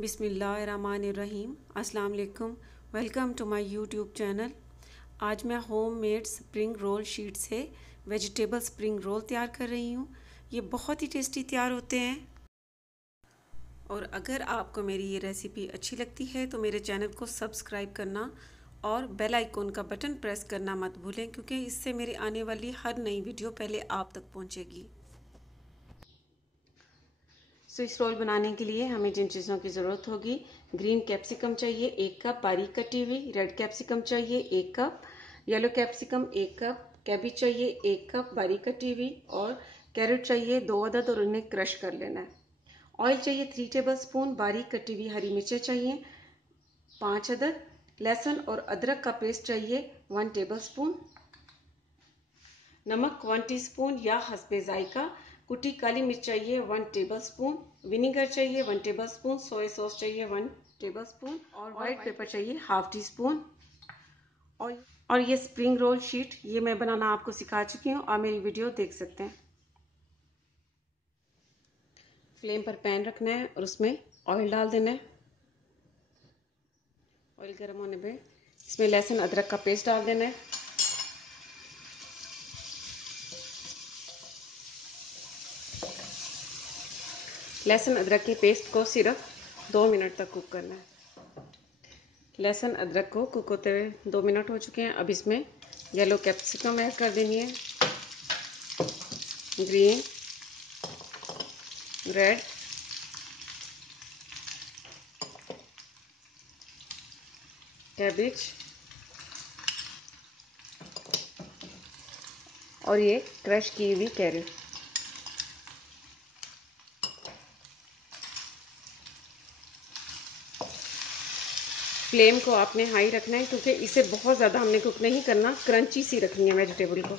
बिस्मिल्लाहिर्रहमानिर्रहीम। अस्सलाम वालेकुम। Welcome to my YouTube channel. आज मैं होममेड स्प्रिंग रोल शीट से वेजिटेबल स्प्रिंग रोल तैयार कर रही हूँ। ये बहुत ही टेस्टी तैयार होते हैं। और अगर आपको मेरी ये रेसिपी अच्छी लगती है तो मेरे चैनल को सब्सक्राइब करना और बेल आइकॉन का बटन प्रेस करना मत भूलें, क्योंकि इससे मेरी आने वाली हर नई वीडियो पहले आप तक पहुँचेगी। स्विस रोल बनाने के लिए हमें जिन चीज़ों की ज़रूरत होगी, ग्रीन कैप्सिकम चाहिए 1 कप बारीक कटी हुई, रेड कैप्सिकम चाहिए 1 cup, yellow capsicum 1 cup, cabbage चाहिए 1 कप बारीक कटी हुई और कैरेट चाहिए 2 अदद और उन्हें क्रश कर लेना है। ऑयल चाहिए 3 टेबलस्पून, बारीक कटी हुई हरी मिर्चें चाहिए 5 अदद, लहसुन और अदरक का पेस्ट चाहिए 1 टेबलस्पून, नमक 1 टीस्पून या हस्बे जायका, कुटी काली मिर्च चाहिए 1 टेबलस्पून, विनेगर चाहिए 1 टेबलस्पून, सोया सॉस चाहिए 1 टेबलस्पून और व्हाइट पेपर चाहिए हाफ टी स्पून। और ये स्प्रिंग रोल शीट ये मैं बनाना आपको सिखा चुकी हूँ, आप मेरी वीडियो देख सकते हैं। फ्लेम पर पैन रखना है और उसमें ऑयल डाल देना है। ऑयल गर्म होने पे इसमें लहसुन अदरक का पेस्ट डाल देना है। लहसुन अदरक के पेस्ट को सिर्फ 2 मिनट तक कुक करना है। लहसुन अदरक को कुक होते हुए 2 मिनट हो चुके हैं। अब इसमें येलो कैप्सिकम ऐड कर देनी है, ग्रीन, रेड, कैबेज और ये क्रश की हुई कैरेट। फ्लेम को आपने हाई रखना है, क्योंकि इसे बहुत ज़्यादा हमने कुक नहीं करना, क्रंची सी रखनी है वेजिटेबल को।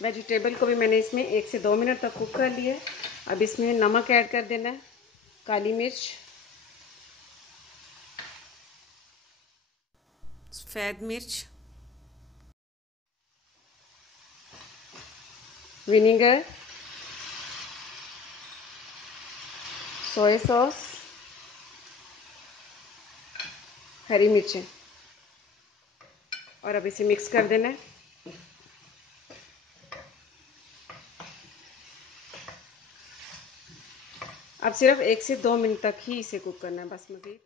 वेजिटेबल को भी मैंने इसमें 1 से 2 मिनट तक कुक कर लिया है। अब इसमें नमक ऐड कर देना है, काली मिर्च, सफ़ेद मिर्च, विनेगर, सोया सॉस, हरी मिर्चें और अब इसे मिक्स कर देना है। अब सिर्फ 1 से 2 मिनट तक ही इसे कुक करना है, बस मज़ीद।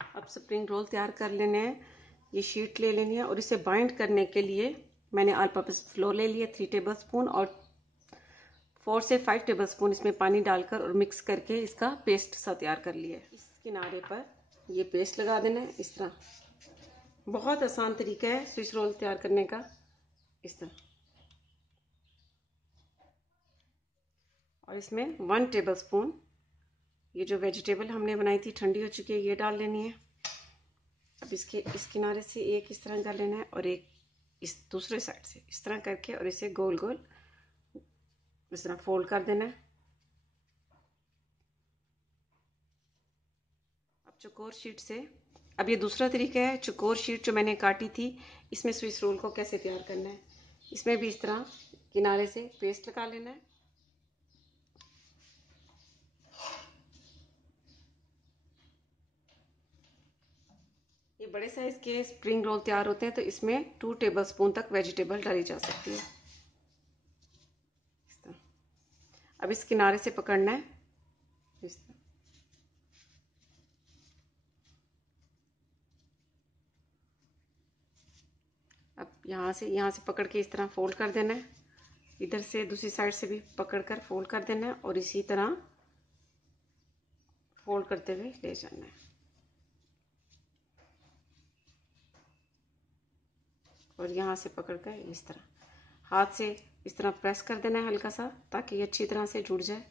अब स्प्रिंग रोल तैयार कर लेने हैं। ये शीट ले लेनी है और इसे बाइंड करने के लिए मैंने ऑल पर्पस फ्लोर ले लिया 3 टेबलस्पून और 4 से 5 टेबलस्पून इसमें पानी डालकर और मिक्स करके इसका पेस्ट सा तैयार कर लिया है। इस किनारे पर ये पेस्ट लगा देना है इस तरह। बहुत आसान तरीका है स्विस रोल तैयार करने का, इस तरह। और इसमें 1 टेबलस्पून ये जो वेजिटेबल हमने बनाई थी ठंडी हो चुकी है, ये डाल लेनी है। अब इसके इस किनारे से एक इस तरह कर लेना है और एक इस दूसरे साइड से इस तरह करके और इसे गोल गोल इस तरह फोल्ड कर देना है। अब चौकोर शीट से, अब ये दूसरा तरीका है, चौकोर शीट जो मैंने काटी थी इसमें स्विस रोल को कैसे तैयार करना है। इसमें भी इस तरह किनारे से पेस्ट लगा लेना है। ये बड़े साइज के स्प्रिंग रोल तैयार होते हैं, तो इसमें 2 टेबलस्पून तक वेजिटेबल डाली जा सकती है। इस तरह अब इस किनारे से पकड़ना है इस तरह। अब यहाँ से पकड़ के इस तरह फोल्ड कर देना है। इधर से दूसरी साइड से भी पकड़कर फोल्ड कर देना है और इसी तरह फोल्ड करते हुए ले जाना है। और यहाँ से पकड़कर इस तरह हाथ से इस तरह प्रेस कर देना है हल्का सा, ताकि ये अच्छी तरह से जुड़ जाए।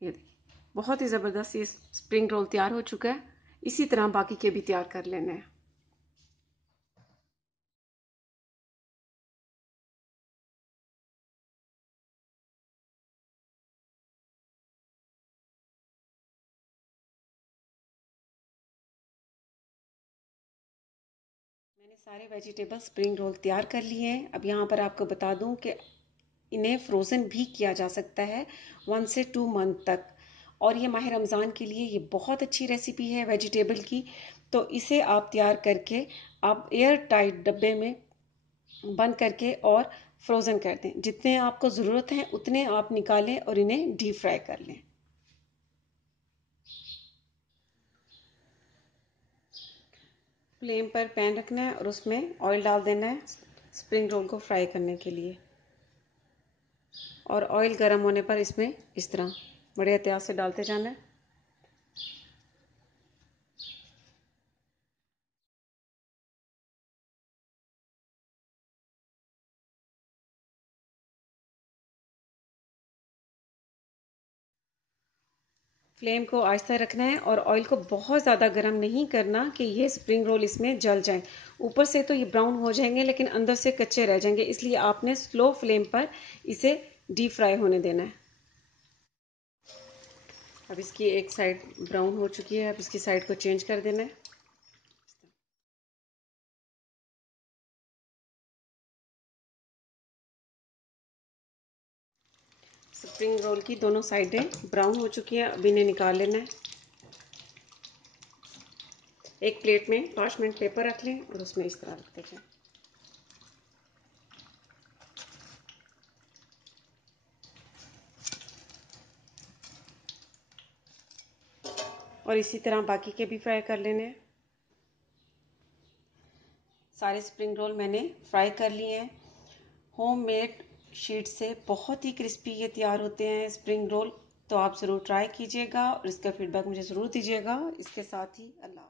ये देखिए बहुत ही ज़बरदस्त ये स्प्रिंग रोल तैयार हो चुका है। इसी तरह बाकी के भी तैयार कर लेना है। मैंने सारे वेजिटेबल स्प्रिंग रोल तैयार कर लिए हैं। अब यहाँ पर आपको बता दूँ कि इन्हें फ्रोज़न भी किया जा सकता है 1 से 2 मंथ तक। और ये माह रमज़ान के लिए ये बहुत अच्छी रेसिपी है वेजिटेबल की। तो इसे आप तैयार करके आप एयर टाइट डब्बे में बंद करके और फ्रोज़न कर दें। जितने आपको ज़रूरत है उतने आप निकालें और इन्हें डीप फ्राई कर लें। फ्लेम पर पैन रखना है और उसमें ऑयल डाल देना है स्प्रिंग रोल को फ्राई करने के लिए। और ऑयल गर्म होने पर इसमें इस तरह बड़े एहतियात से डालते जाना है। फ्लेम को आहिस्ता रखना है और ऑयल को बहुत ज़्यादा गर्म नहीं करना कि ये स्प्रिंग रोल इसमें जल जाए। ऊपर से तो ये ब्राउन हो जाएंगे लेकिन अंदर से कच्चे रह जाएंगे, इसलिए आपने स्लो फ्लेम पर इसे डीप फ्राई होने देना है। अब इसकी एक साइड ब्राउन हो चुकी है, अब इसकी साइड को चेंज कर देना है। स्प्रिंग रोल की दोनों साइडें ब्राउन हो चुकी हैं, अब इन्हें निकाल लेना है। एक प्लेट में पार्चमेंट पेपर रख लें और उसमें इस तरह रखते जाएं। और इसी तरह बाकी के भी फ्राई कर लेने हैं। सारे स्प्रिंग रोल मैंने फ्राई कर लिए हैं। होममेड शीट से बहुत ही क्रिस्पी ये तैयार होते हैं स्प्रिंग रोल। तो आप ज़रूर ट्राई कीजिएगा और इसका फीडबैक मुझे ज़रूर दीजिएगा। इसके साथ ही अल्लाह।